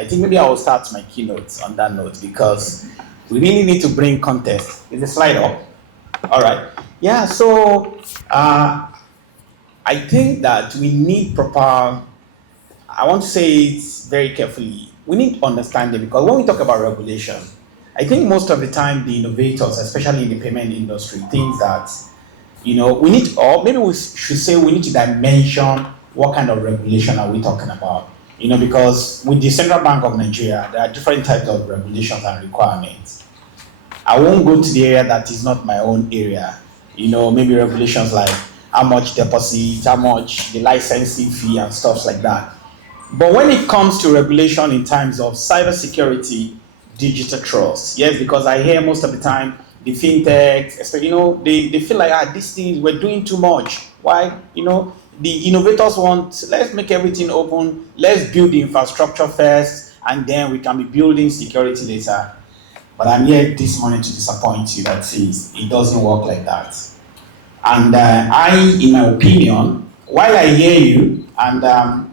I think maybe I will start my keynote on that note because we really need to bring context. Is the slide up? All right. Yeah, so I think that we need proper, I want to say it very carefully, we need understanding because when we talk about regulation, I think most of the time the innovators, especially in the payment industry, think that, we need, or maybe we should say we need to dimension what kind of regulation are we talking about. Because with the Central Bank of Nigeria, there are different types of regulations and requirements. I won't go to the area that is not my own area. Maybe regulations like how much deposit, how much the licensing fee and stuff like that. But when it comes to regulation in terms of cybersecurity, digital trust, yes, because I hear most of the time the fintechs, especially, they feel like these things we're doing too much. Why? The innovators want, let's make everything open, let's build the infrastructure first, and then we can be building security later. But I'm here this morning to disappoint you that says it doesn't work like that. And in my opinion, while I hear you, and I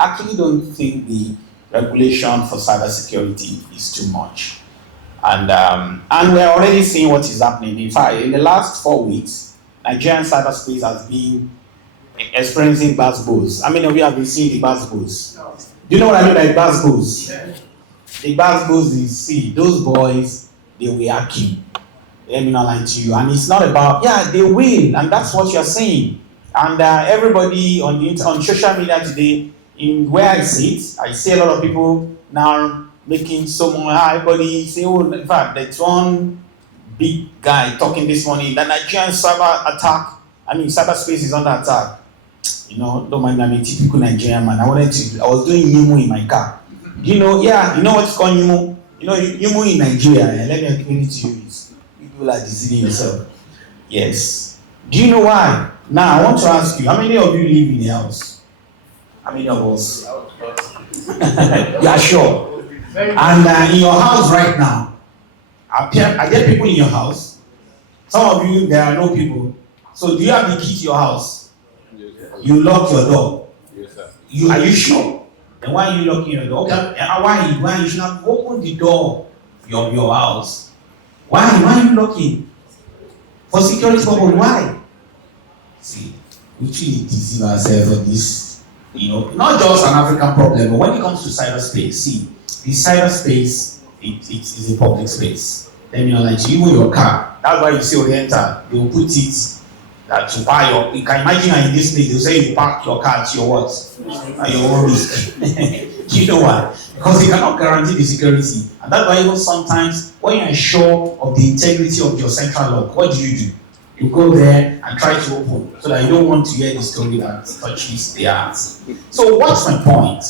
actually don't think the regulation for cybersecurity is too much. And we're already seeing what is happening. In fact, in the last 4 weeks, Nigerian cyberspace has been experiencing buzz buzz. How many of you have been seeing the buzz buzz? No. Do you know what I mean by buzz buzz? Yeah. The buzz buzz is, see, those boys, they were hacking. Let me not lie to you. And it's not about, they will, and that's what you're saying. And everybody on social media today, in where I sit, I see a lot of people now making so much, everybody say, in fact, there's one big guy talking this morning, the Nigerian cyberspace is under attack. Don't mind me, I'm a typical Nigerian man. I was doing Yumu in my car. You know what's called Yumu? Yumu in Nigeria, let me explain it to you. People are deceiving yourself. Yes. Do you know why? Now, I want to ask you, how many of you live in a house? How many of us? Yeah, sure. And in your house right now, are there people in your house? Some of you, there are no people. So do you have the key to your house? Yes, sir. You lock your door? Yes, sir. Are you sure? Then why are you locking your door? Okay. Why you should not open the door of your house? Why are you locking? For security purpose, why? See, we truly deceive ourselves on this. Not just an African problem, but when it comes to cyberspace, see, the cyberspace, it is a public space. Let me know, like even your car. That's why you see Oriental, they will put it that to buy you can imagine in this place, they'll say you park your car at your what? At your own risk. You know why? Because they cannot guarantee the security. And that's why even sometimes when you're sure of the integrity of your central lock, what do? You go there and try to open so that you don't want to hear the story that touches the heart. So what's my point?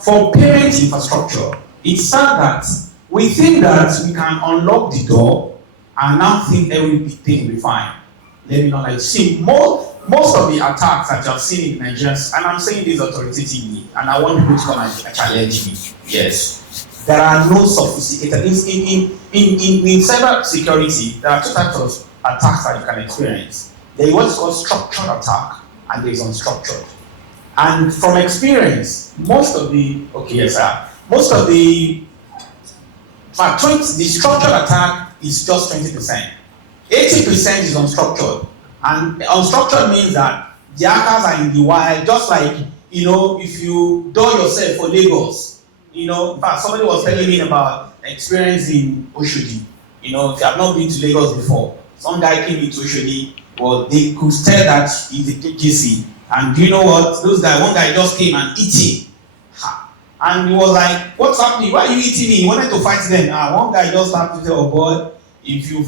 For payment infrastructure, it's sad that we think that we can unlock the door and now think everything will be fine. Let me not like see most of the attacks that you have seen in Nigeria, and I'm saying this authoritatively, and I want people to come and challenge me. Yes, there are no sophisticated in cyber security. There are two types of attacks that you can experience. There is what's called structured attack, and there is unstructured. And from experience, the structured attack is just 20%. 80% is unstructured. And unstructured means that the hackers are in the wild, just like, if you door yourself for Lagos, in fact, somebody was telling me about experience in Oshodi. If you have not been to Lagos before, some guy came into Oshodi, well, they could tell that he's a KKC. And do you know what? One guy just came and eat him. And he was like, what's happening? Why are you eating me? He wanted to fight them. One guy just started to say, oh boy, if you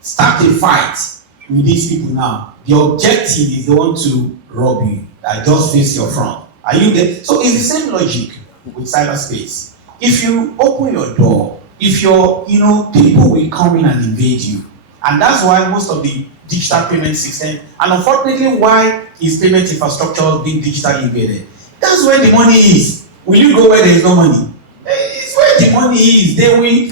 start a fight with these people now, the objective is they want to rob you. Just face your front. Are you there? So it's the same logic with cyberspace. If you open your door, if people will come in and invade you. And that's why most of the digital payment system, and unfortunately why is payment infrastructure being digitally invaded. That's where the money is. Will you go where there is no money? It's where the money is.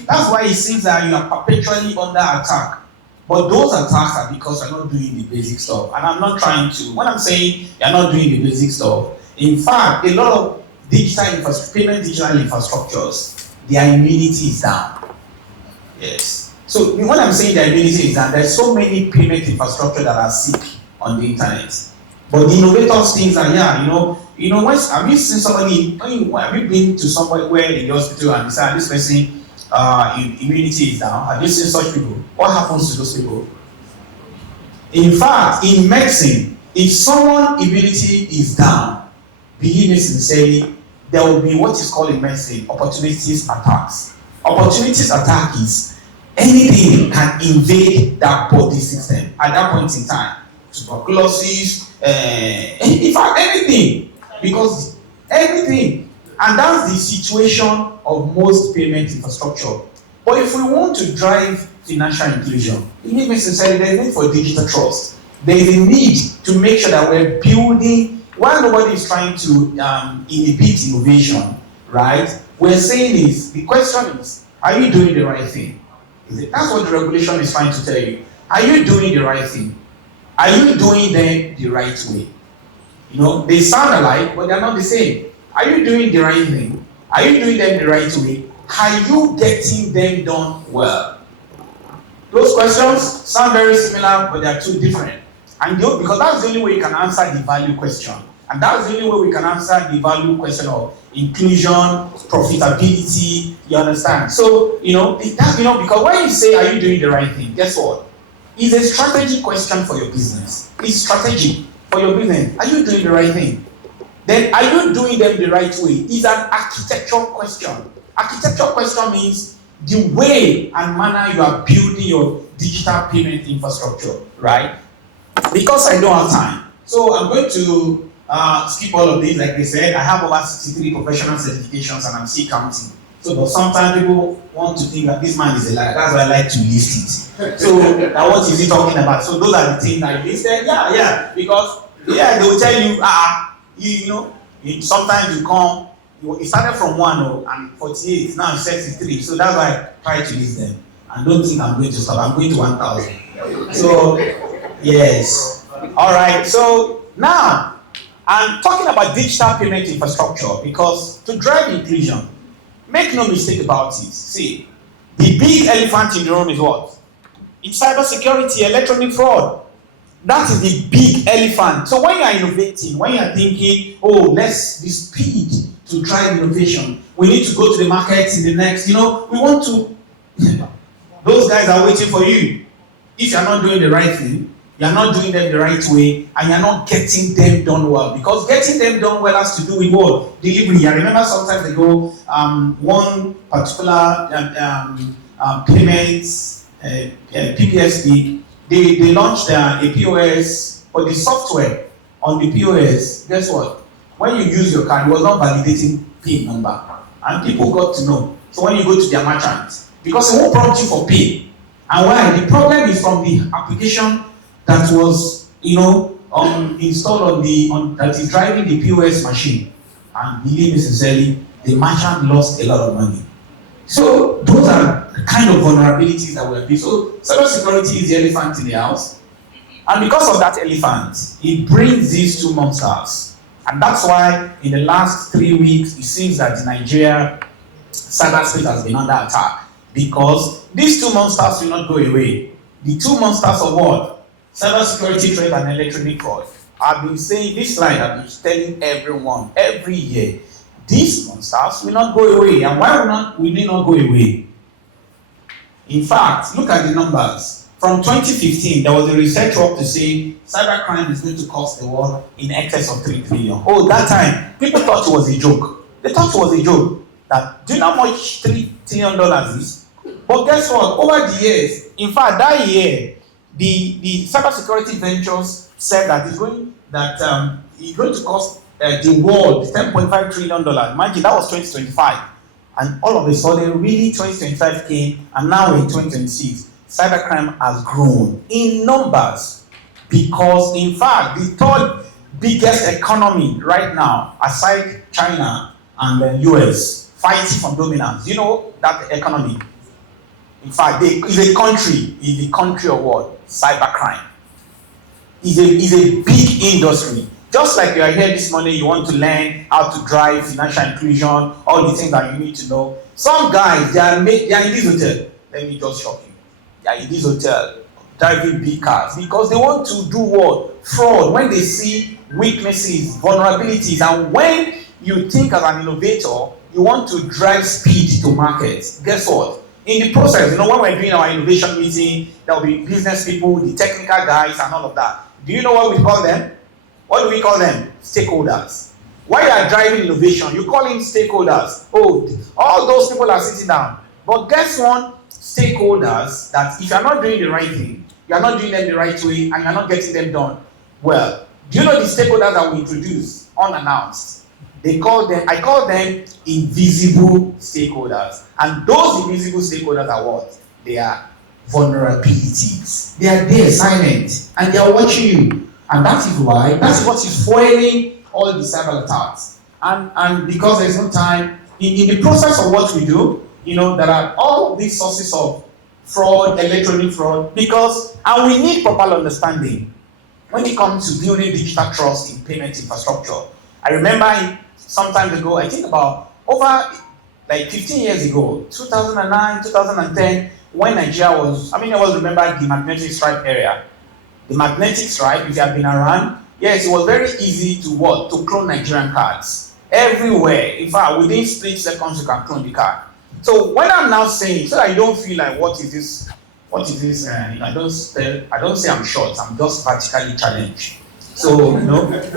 That's why it seems that you are perpetually under attack. But those attacks are because you're not doing the basic stuff. And I'm not trying to, when I'm saying you're not doing the basic stuff, in fact, a lot of payment digital infrastructures, their immunity is down. Yes. So when I'm saying their immunity is down, there's so many payment infrastructure that are sick on the internet. But the innovators things are, once have you seen somebody, have you been to somewhere in the hospital and say, this person immunity is down? Have you seen such people? What happens to those people? In fact, in medicine, if someone's immunity is down, believe me sincerely, there will be what is called in medicine opportunities attacks. Opportunities attack is anything can invade that body system at that point in time. Tuberculosis, in fact, anything, because everything, and that's the situation of most payment infrastructure. But if we want to drive financial inclusion, it means necessarily there's a need for digital trust. There is a need to make sure that we're building, while nobody is trying to inhibit innovation, right? We're saying is, the question is, are you doing the right thing? That's what the regulation is trying to tell you. Are you doing the right thing? Are you doing them the right way? They sound alike, but they're not the same. Are you doing the right thing? Are you doing them the right way? Are you getting them done well? Those questions sound very similar, but they are two different. And because that's the only way you can answer the value question. And that's the only way we can answer the value question of inclusion, profitability, you understand? So, because when you say, are you doing the right thing? Guess what? It's a strategic question for your business. It's strategic for your business. Are you doing the right thing? Then, are you doing them the right way? It's an architectural question. Architectural question means the way and manner you are building your digital payment infrastructure, right? Because I don't have time, so I'm going to skip all of these. Like they said, I have over 63 professional certifications and I'm still counting. So, but sometimes people want to think that this man is a liar. That's why I like to list it. So, now what is he talking about? So, those are the things I listed. Yeah, because they will tell you, sometimes you come, it started from 1 and 48, now it's 33. So, that's why I try to list them. And don't think I'm going to stop. I'm going to 1,000. So, yes. All right. So, now, I'm talking about digital payment infrastructure because to drive inclusion, make no mistake about it. See, the big elephant in the room is what? It's cybersecurity, electronic fraud. That is the big elephant. So when you are innovating, when you are thinking, the speed to drive innovation, we need to go to the market in the next, we want to, those guys are waiting for you. If you are not doing the right thing, you are not doing them the right way, and you are not getting them done well. Because getting them done well has to do with what? Delivery. I remember sometimes they go, one particular payments, PPSD, they launched a POS, or the software on the POS. Guess what? When you use your card, it was not validating PIN number. And people got to know. So when you go to their merchant, because it won't prompt you for PIN. And why? The problem is from the application that was, installed that is driving the POS machine. And believe me sincerely, the merchant lost a lot of money. So those are the kind of vulnerabilities that we have. So cybersecurity is the elephant in the house. And because of that elephant, it brings these two monsters. And that's why in the last 3 weeks, it seems that in Nigeria, cyberspace has been under attack. Because these two monsters will not go away. The two monsters of what? Cybersecurity threat and electronic fraud. I've been saying this slide, I've been telling everyone every year, these monsters will not go away. And why will they not go away? In fact, look at the numbers. From 2015, there was a research work to say cybercrime is going to cost the world in excess of 3 trillion. That time, people thought it was a joke. They thought it was a joke. Do you know how much $3 trillion is? But guess what? Over the years, in fact, that year, the cybersecurity ventures said that it's going to cost the world $10.5 trillion. Imagine that was 2025, and all of a sudden, really 2025 came, and now we're in 2026. Cybercrime has grown in numbers because, in fact, the third biggest economy right now, aside China and the US, fighting for dominance. You know that economy. In fact, is a country of what? Cybercrime. Is a big industry. Just like you are here this morning, you want to learn how to drive, financial inclusion, all the things that you need to know. Some guys, they are in this hotel. Let me just shock you. They are in this hotel driving big cars because they want to do what? Fraud. When they see weaknesses, vulnerabilities, and when you think as an innovator, you want to drive speed to market. Guess what? In the process, when we're doing our innovation meeting, there will be business people, the technical guys, and all of that. Do you know what we call them? What do we call them? Stakeholders. While you are driving innovation, you call them stakeholders. Oh, all those people are sitting down. But guess what? Stakeholders that if you are not doing the right thing, you are not doing them the right way, and you are not getting them done. Well, do you know the stakeholders that we introduce unannounced? I call them invisible stakeholders. And those invisible stakeholders are what? They are vulnerabilities. They are there silent and they are watching you. And that's what is foiling all the cyber attacks. And because there's no time, in the process of what we do, there are all these sources of fraud, electronic fraud, and we need proper understanding when it comes to building digital trust in payment infrastructure. I remember some time ago, I think about over 15 years ago, 2009, 2010, when Nigeria was, I always remember the magnetic stripe area. The magnetic stripe, if you have been around, yes, it was very easy to clone Nigerian cards. Everywhere. In fact, within split seconds, you can clone the card. So when I'm now saying, so that you don't feel like, what is this? I don't say I'm short, I'm just vertically challenged. So,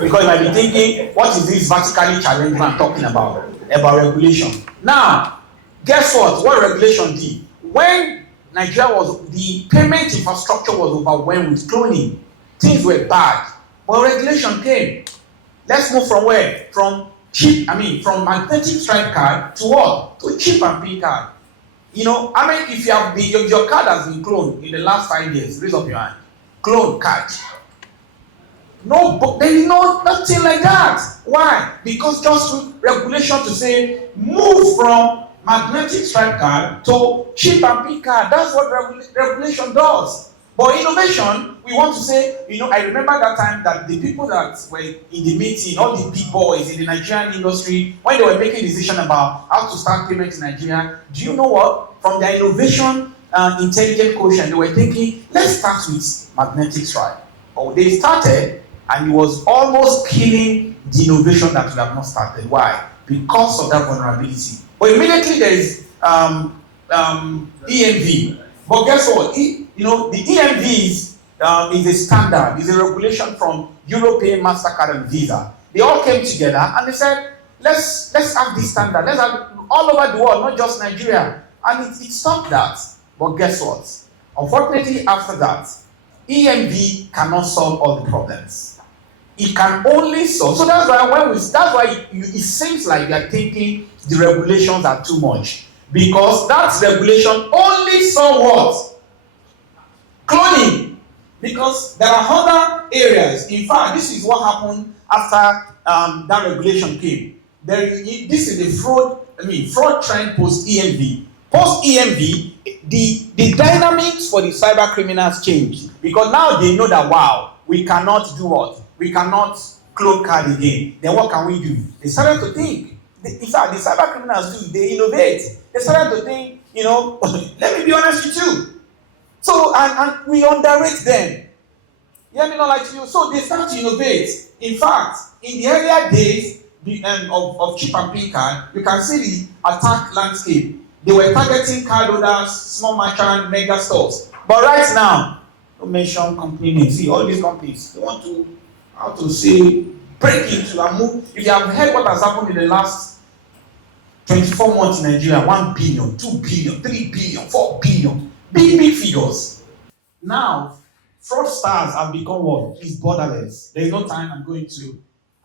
because you might be thinking, what is this vertically challenged man talking about? About regulation. Now, guess what? What regulation did? When Nigeria the payment infrastructure was overwhelmed with cloning, things were bad. But regulation came. Let's move from where? From magnetic stripe card to what? To chip and pin card. If your card has been cloned in the last 5 years, raise up your hand. Clone card. No, but there is nothing like that. Why? Because just regulation to say move from magnetic stripe card to chip and pin card. That's what regulation does. But innovation, we want to say, I remember that time that the people that were in the meeting, all the big boys in the Nigerian industry, when they were making decisions about how to start payment in Nigeria, do you know what? From their innovation intelligent quotient, they were thinking, let's start with magnetic stripe. Oh, they started, and it was almost killing the innovation that we have not started. Why? Because of that vulnerability. But immediately there is EMV. But guess what? The EMV is a standard, is a regulation from European, MasterCard, and Visa. They all came together and they said, let's have this standard. Let's have all over the world, not just Nigeria. And it stopped that. But guess what? Unfortunately, after that, EMV cannot solve all the problems. It can only solve. So that's why it seems like you're thinking the regulations are too much. Because that regulation only saw what? Cloning. Because there are other areas. In fact, this is what happened after that regulation came. This is the fraud trend post EMV. Post EMV, the dynamics for the cyber criminals changed. Because now they know that, wow, we cannot do what? We cannot clone card again. Then what can we do? They started to think. In fact, the cyber criminals do. They innovate. They started to think, let me be honest with you. So, and we underrate them. Hear me not like you. So they start to innovate. In fact, in the earlier days of chip and pin card, you can see the attack landscape. They were targeting card holders, small merchant, mega stores. But right now, no mention company names. See, all these companies, they want to, break into and move. If you have heard what has happened in the last 24 months in Nigeria, 1 billion, 2 billion, 3 billion, 4 billion, big figures. Now, fraudsters have become what? It's borderless. There is no time I'm going to.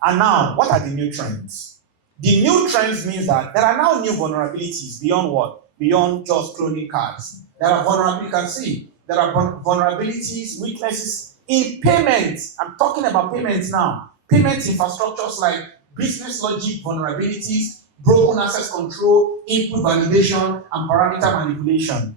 And now, what are the new trends? The new trends means that there are now new vulnerabilities beyond what? Beyond just cloning cards. There are vulnerabilities, you can see. There are vulnerabilities, weaknesses in payments. I'm talking about payments now. Payment infrastructures like business logic vulnerabilities, broken access control, input validation, and parameter manipulation.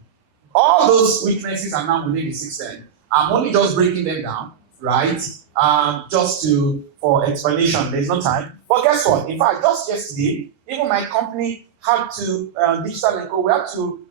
All those weaknesses are now within the system. I'm only just breaking them down, right? For for explanation. There's no time. But guess what? In fact, just yesterday, even my company had to, Digital and Co, we had to,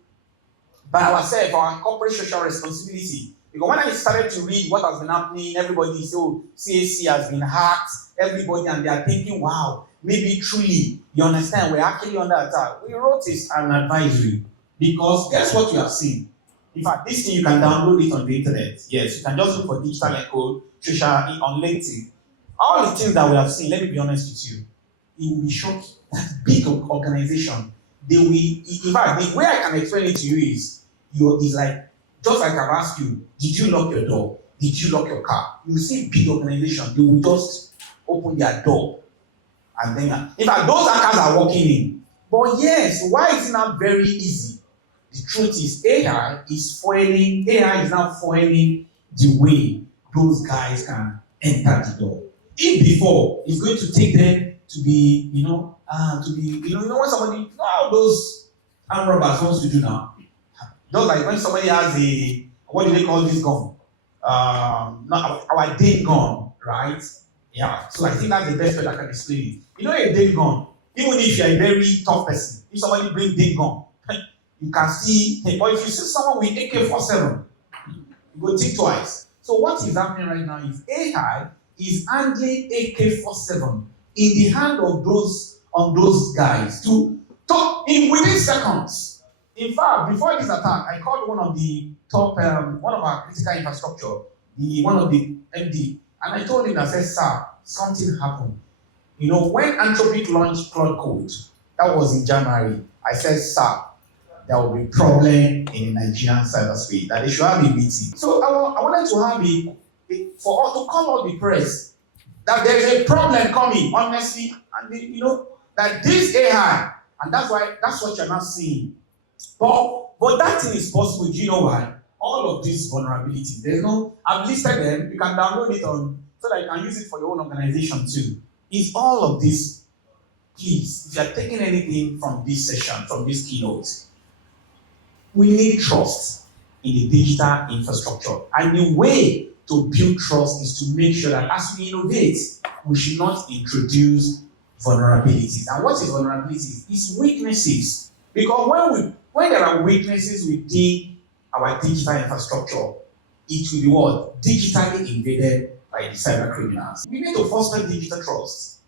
by ourselves, our corporate social responsibility. Because when I started to read what has been happening, everybody said, oh, CAC has been hacked, everybody, and they are thinking, wow, maybe truly, you understand, we're actually under attack. We wrote it an advisory. Because guess what you have seen? In fact, this thing you can download it on the internet. Yes, you can just look for Digital and Co, social on LinkedIn. All the things that we have seen, let me be honest with you, it will be shocking. That big organization, they will, in fact, the way I can explain it to you is like, just like I've asked you, did you lock your door? Did you lock your car? You see big organization, they will just open their door. And then, in fact, those hackers are walking in. But yes, why is it not very easy? The truth is, AI is now foiling the way those guys can enter the door. If before, it's going to take them to be, when somebody, how those armed robbers wants to do now. Just like when somebody has what do they call this gun? Not our Dane gun, right? Yeah. So I think that's the best way I can explain it. You know a Dane gun, even if you're a very tough person, if somebody brings Dane gun, you can see, but if you see someone with AK-47, you go think twice. So what is happening right now is AI is handling AK-47 in the hand of those guys to in within seconds. In fact, before this attack, I called one of the top, one of our critical infrastructure, one of the MD, and I told him, I said, sir, something happened. You know, when Anthropic launched Cloud Code, that was in January, I said, sir, there will be problem in the Nigerian cyberspace, that they should have a meeting. So I wanted to have for us to call out the press, that there's a problem coming, honestly, and that this AI, and that's what you're not seeing. But that thing is possible. Do you know why? All of these vulnerabilities, I've listed them, you can download it so that you can use it for your own organization too. Is all of this, please, if you're taking anything from this session, from this keynote, we need trust in the digital infrastructure. And the way to build trust is to make sure that as we innovate, we should not introduce vulnerabilities. And what is vulnerabilities? It's weaknesses. Because when there are weaknesses within our digital infrastructure, it will be what? Digitally invaded by the cyber criminals. We need to foster digital trust.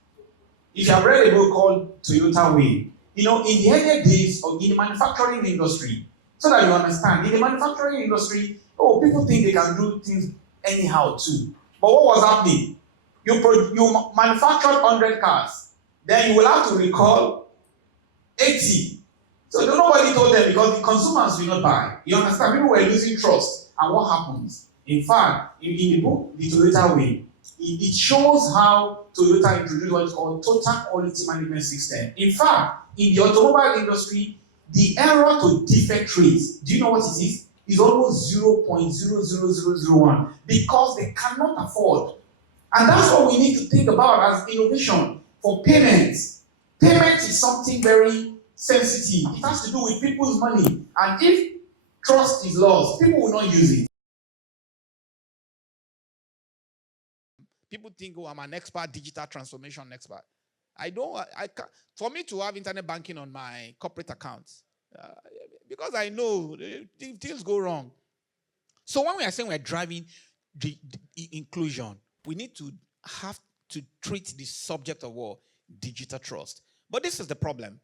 If you have read a book called Toyota Way, in the earlier days in the manufacturing industry, so that you understand, in the manufacturing industry, people think they can do things anyhow too. But what was happening? You manufactured 100 cars, then you will have to recall 80. So nobody told them because the consumers will not buy. You understand? People were losing trust. And what happens? In fact, in the book, The Toyota Way, it shows how Toyota introduced what is called Total Quality Management System. In fact, in the automobile industry, the error to defect rate, do you know what it is? Is almost 0.00001 because they cannot afford. And that's what we need to think about as innovation for payments. Payment is something very sensitive. It has to do with people's money. And if trust is lost, people will not use it. People think, I'm an expert, digital transformation expert. I can't. For me to have internet banking on my corporate accounts, because I know things go wrong. So when we are saying we're driving the inclusion, we need to have to treat the subject of war, digital trust. But this is the problem.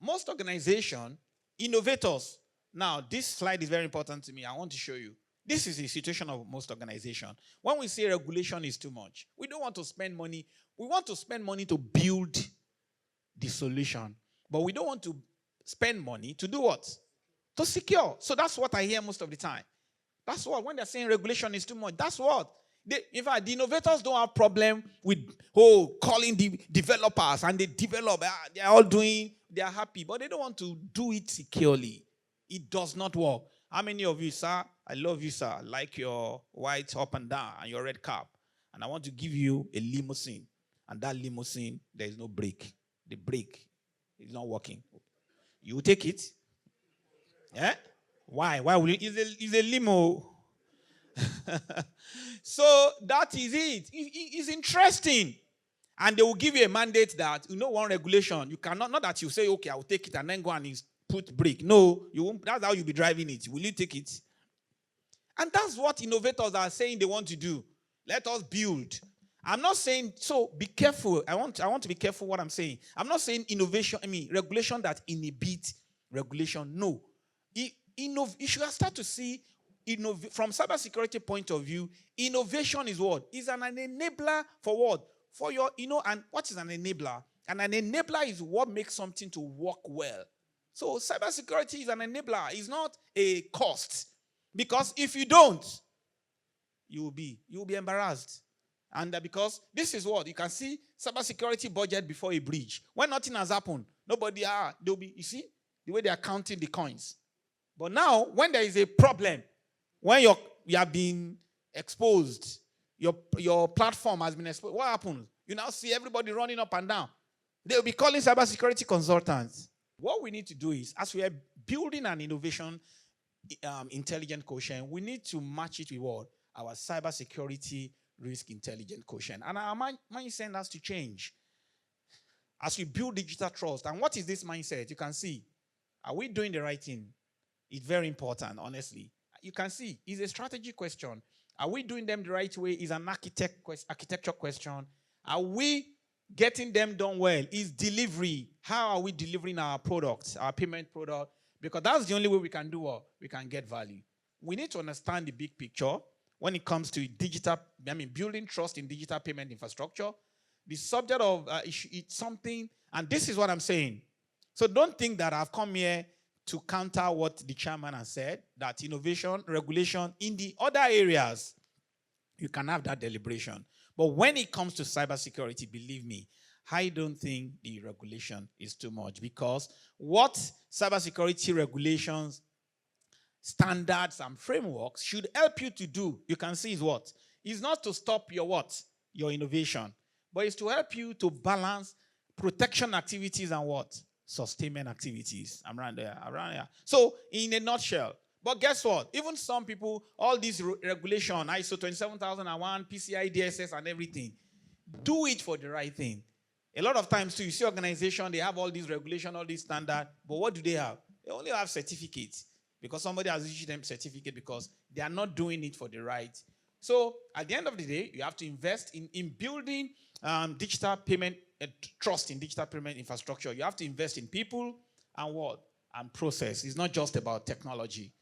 Most organizations, innovators. Now, this slide is very important to me. I want to show you. This is the situation of most organizations. When we say regulation is too much, we don't want to spend money. We want to spend money to build the solution. But we don't want to spend money to do what? To secure. So that's what I hear most of the time. That's what, when they're saying regulation is too much, that's what. In fact, the innovators don't have problem with calling the developers and they develop. They're all they are happy, but they don't want to do it securely. It does not work. How many of you, sir? I love you, sir. I like your white up and down and your red cap. And I want to give you a limousine. And that limousine, there is no brake. The brake is not working. You will take it? Yeah? Why? Why will you? It's a limo. So that is it. It's interesting. And they will give you a mandate that, one regulation, you cannot, not that you say, okay, I will take it and then go and put brake. No, you won't. That's how you'll be driving it. Will you take it? And that's what innovators are saying they want to do. Let us build. I'm not saying, so be careful. I want to be careful what I'm saying. I'm not saying innovation, regulation that inhibits regulation. No. You should start to see, from cybersecurity point of view, innovation is what? Is an enabler for what? For your, and what is an enabler? And an enabler is what makes something to work well. So cybersecurity is an enabler. It's not a cost. Because if you don't, you will be embarrassed. And because this is what you can see, cybersecurity budget before a breach. When nothing has happened, nobody they'll be, you see, the way they are counting the coins. But now, when there is a problem, when you are being exposed, your platform has been exposed, what happens? You now see everybody running up and down. They'll be calling cybersecurity consultants. What we need to do is, as we are building an innovation intelligent quotient, we need to match it with what? Our cybersecurity risk intelligent quotient. And our mindset has to change as we build digital trust. And what is this mindset? You can see, are we doing the right thing? It's very important, honestly. You can see, it's a strategy question. Are we doing them the right way? It's an architecture question. Are we getting them done well? Is delivery. How are we delivering our products, our payment product? Because that's the only way we can do what? We can get value. We need to understand the big picture when it comes to building trust in digital payment infrastructure. The subject of it's something, and this is what I'm saying. So don't think that I've come here to counter what the chairman has said, that innovation, regulation, in the other areas, you can have that deliberation. But when it comes to cybersecurity, believe me, I don't think the regulation is too much, because what cybersecurity regulations, standards, and frameworks should help you to do, you can see, is what? Is not to stop your what? Your innovation, but it's to help you to balance protection activities and what? Sustainment activities. I'm around there. So, in a nutshell, but guess what? Even some people, all these regulation, ISO 27001, PCI DSS, and everything, do it for the right thing. A lot of times, too, you see organizations, they have all these regulation, all these standards, but what do they have? They only have certificates, because somebody has issued them certificate, because they are not doing it for the right. So, at the end of the day, you have to invest in building digital payment, trust in digital payment infrastructure. You have to invest in people and what? And process. It's not just about technology.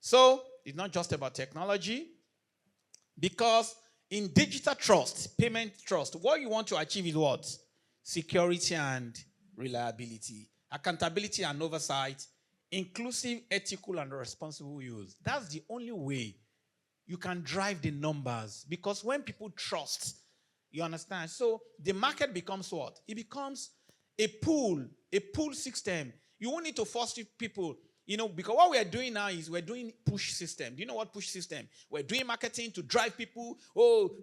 So, it's not just about technology, because in digital trust, payment trust, what you want to achieve is what? Security and reliability, accountability and oversight, inclusive, ethical, and responsible use. That's the only way you can drive the numbers, because when people trust, you understand? So the market becomes what? It becomes a pool system. You won't need to force people, because what we are doing now is we're doing push system. Do you know what push system? We're doing marketing to drive people,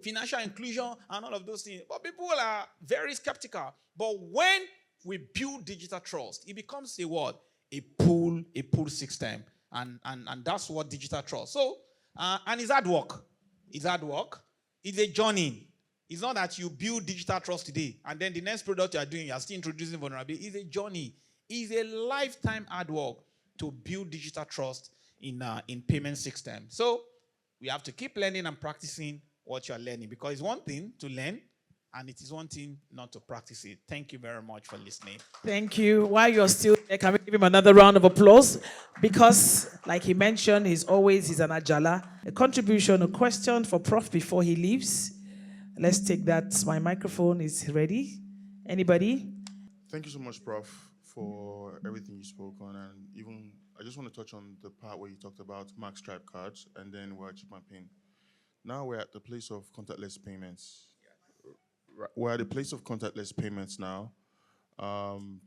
financial inclusion and all of those things. But people are very skeptical. But when we build digital trust, it becomes a what? A pool system. And that's what digital trust. So, and it's hard work. It's hard work. It's a journey. It's not that you build digital trust today and then the next product you are doing, you are still introducing vulnerability. It's a journey. It's a lifetime hard work to build digital trust in payment system. So we have to keep learning and practicing what you are learning, because it's one thing to learn and it is one thing not to practice it. Thank you very much for listening. Thank you. While you're still there, can we give him another round of applause? Because, like he mentioned, he's an Ajala. A contribution, a question for Prof before he leaves. Let's take that. My microphone is ready. Anybody? Thank you so much, Prof, for everything you spoke on. And even, I just want to touch on the part where you talked about Max Stripe cards and then we're at chip and pin. Now we're at the place of contactless payments. We're at the place of contactless payments now.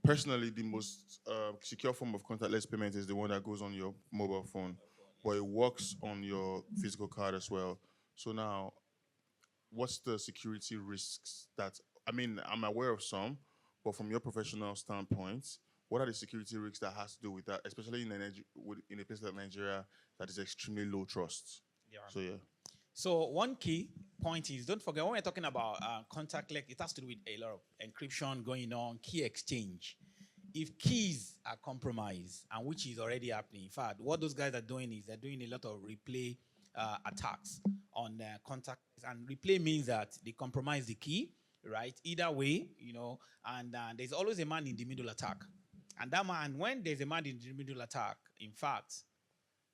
Personally, the most secure form of contactless payment is the one that goes on your mobile phone, but it works on your physical card as well. So now, what's the security risks that, I'm aware of some, but from your professional standpoint, what are the security risks that has to do with that, especially in a place like Nigeria that is extremely low trust? Yeah. So, yeah. So one key point is, don't forget, when we're talking about contactless, it has to do with a lot of encryption going on, key exchange. If keys are compromised, and which is already happening, in fact, what those guys are doing is they're doing a lot of replay attacks on contact. And replay means that they compromise the key, right? Either way, and there's always a man in the middle attack. And that man, when there's a man in the middle attack, in fact,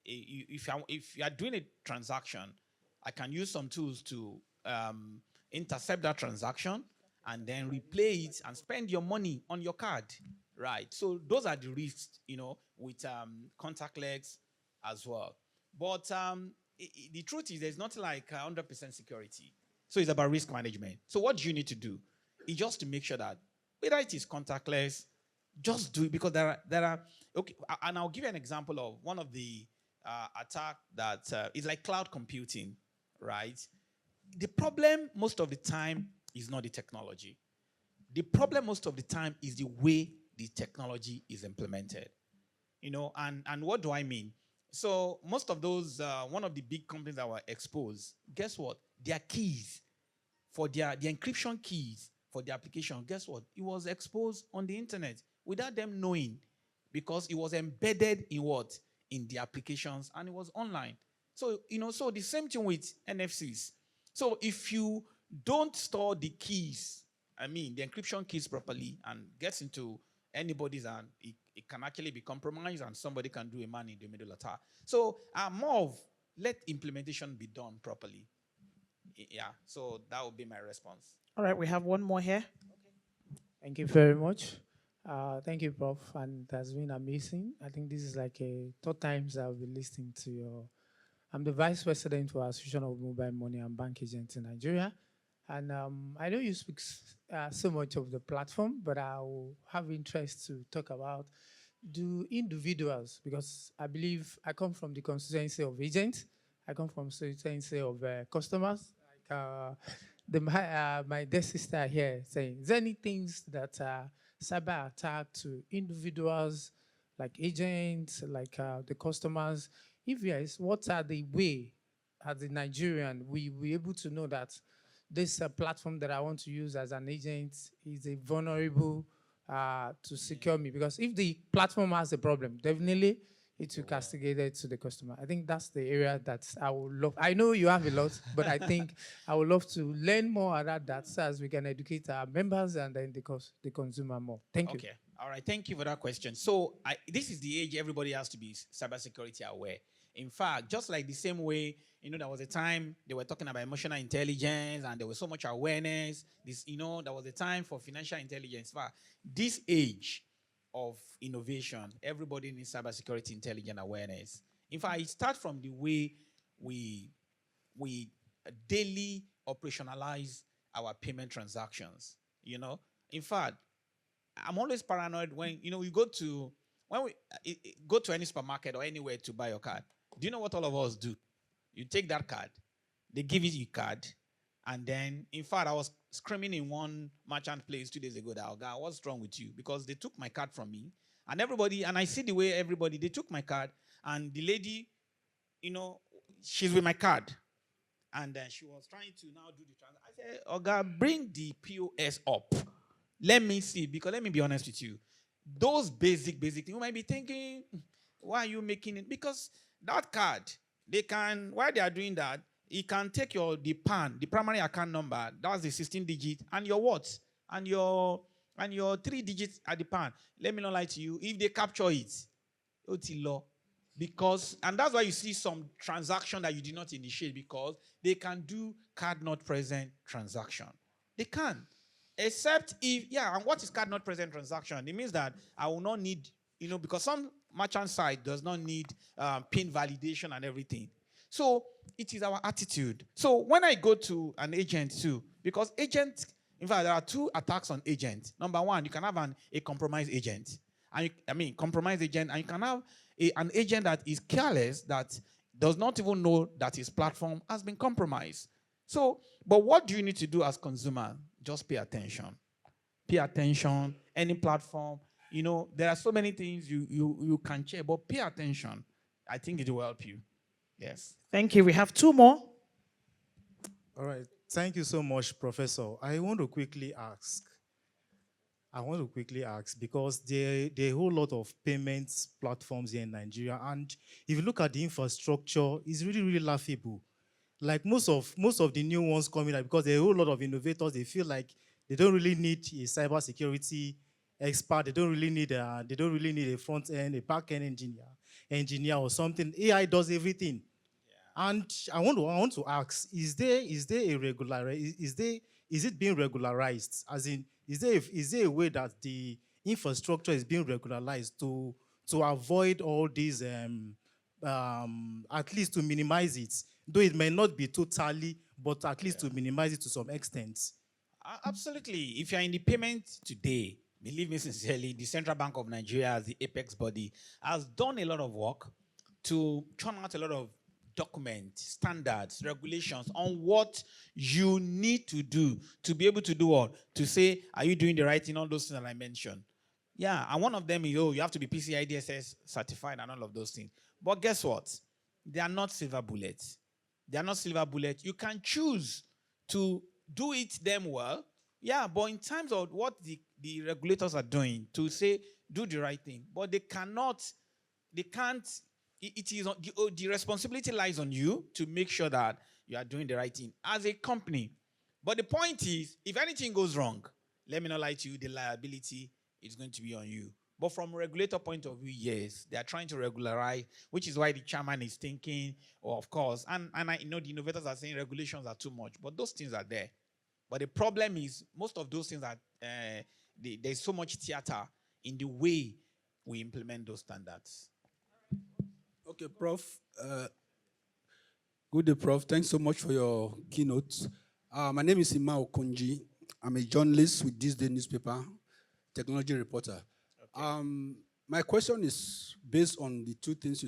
if you are doing a transaction, I can use some tools to intercept that transaction and then replay it and spend your money on your card, right? So those are the risks, with contactless as well. But the truth is, there's nothing like 100% security. So it's about risk management. So what do you need to do? It's just to make sure that whether it is contactless, just do it, because there are okay. And I'll give you an example of one of the attack that is like cloud computing, right? The problem most of the time is not the technology. The problem most of the time is the way the technology is implemented. And what do I mean? So most of those, one of the big companies that were exposed, guess what? Their keys, for the encryption keys for the application, guess what? It was exposed on the internet without them knowing, because it was embedded in what? In the applications, and it was online. So, so the same thing with NFCs. So if you don't store the keys, the encryption keys properly, and gets into anybody's, and it can actually be compromised, and somebody can do a man in the middle attack. So more of let implementation be done properly. Yeah, so that would be my response. All right, we have one more here. Thank you very much. Thank you, Prof. And it has been amazing. I think this is like a third times I've been listening to your. I'm the Vice President for Association of Mobile Money and Bank Agents in Nigeria. And I know you speak so much of the platform, but I will have interest to talk about do individuals, because I believe I come from the constituency of agents. I come from the constituency of customers. Like my dear sister here saying, is there any things that cyber attack to individuals, like agents, like the customers? If yes, what are the way, as a Nigerian, we able to know that this platform that I want to use as an agent is a vulnerable to secure me? Because if the platform has a problem, definitely it will castigate it to the customer. I think that's the area that I would love. I know you have a lot, but I think I would love to learn more about that so as we can educate our members and then the consumer more. Thank you. Okay. All right. Thank you for that question. So this is the age everybody has to be cybersecurity aware. In fact, just like the same way, there was a time they were talking about emotional intelligence and there was so much awareness. There was a time for financial intelligence. In fact, this age of innovation, everybody needs cybersecurity intelligence awareness. In fact, it starts from the way we daily operationalize our payment transactions. In fact, I'm always paranoid when we go to any supermarket or anywhere to buy your card. Do you know what all of us do? You take that card, they give you your card, and then, in fact, I was screaming in one merchant place 2 days ago that, "Oh God, what's wrong with you?" Because they took my card from me, and I see the way they took my card, and the lady, she's with my card, and then she was trying to now do the transaction. I said, "Oh God, bring the POS up. Let me see," because let me be honest with you, those basic things, you might be thinking, why are you making it? Because that card, while they are doing that, it can take the PAN, the primary account number, that's the 16 digit, and your what? And your 3 digits at the PAN. Let me not lie to you, if they capture it, it's law. And that's why you see some transaction that you did not initiate, because they can do card not present transaction. They can. Except if, and what is card not present transaction? It means that I will not need, because some merchant side does not need PIN validation and everything. So it is our attitude. So when I go to an agent too, because agent, in fact, there are two attacks on agent. Number one, you can have a compromised agent. Compromised agent, and you can have an agent that is careless, that does not even know that his platform has been compromised. So, but what do you need to do as consumer? Just pay attention. Pay attention. Any platform, there are so many things you can check, but pay attention. I think it will help you. Yes. Thank you. We have two more. All right. Thank you so much, Professor. I want to quickly ask because there are a whole lot of payments platforms here in Nigeria, and if you look at the infrastructure, it's really, really laughable. Like most of the new ones coming out, because there are a whole lot of innovators, they feel like they don't really need a cybersecurity expert. They don't really need a front end, a back end engineer or something. AI does everything. And I want to ask: Is there a regular? Is it being regularized? As in, is there a way that the infrastructure is being regularized to avoid all these at least to minimize it, though it may not be totally, but at least to minimize it to some extent. Absolutely. If you're in the payment today, believe me sincerely, the Central Bank of Nigeria, as the apex body, has done a lot of work to churn out a lot of documents, standards, regulations on what you need to do to be able to do what? To say, are you doing the right thing? All those things that I mentioned. Yeah, and one of them is, you have to be PCI DSS certified and all of those things. But guess what? They are not silver bullets. They are not silver bullets. You can choose to do it them well. Yeah, but in terms of what the regulators are doing to say, do the right thing, but they can't, it is the responsibility lies on you to make sure that you are doing the right thing as a company. But the point is, if anything goes wrong, let me not lie to you, the liability is going to be on you. But from a regulator point of view, yes, they are trying to regularize, which is why the chairman is thinking, of course, and I know the innovators are saying regulations are too much, but those things are there. But the problem is, most of those things are, there's so much theater in the way we implement those standards. Okay, Prof. Good day, Prof. Thanks so much for your keynote. My name is Ima Okonji. I'm a journalist with This Day newspaper, technology reporter. My question is based on the two things you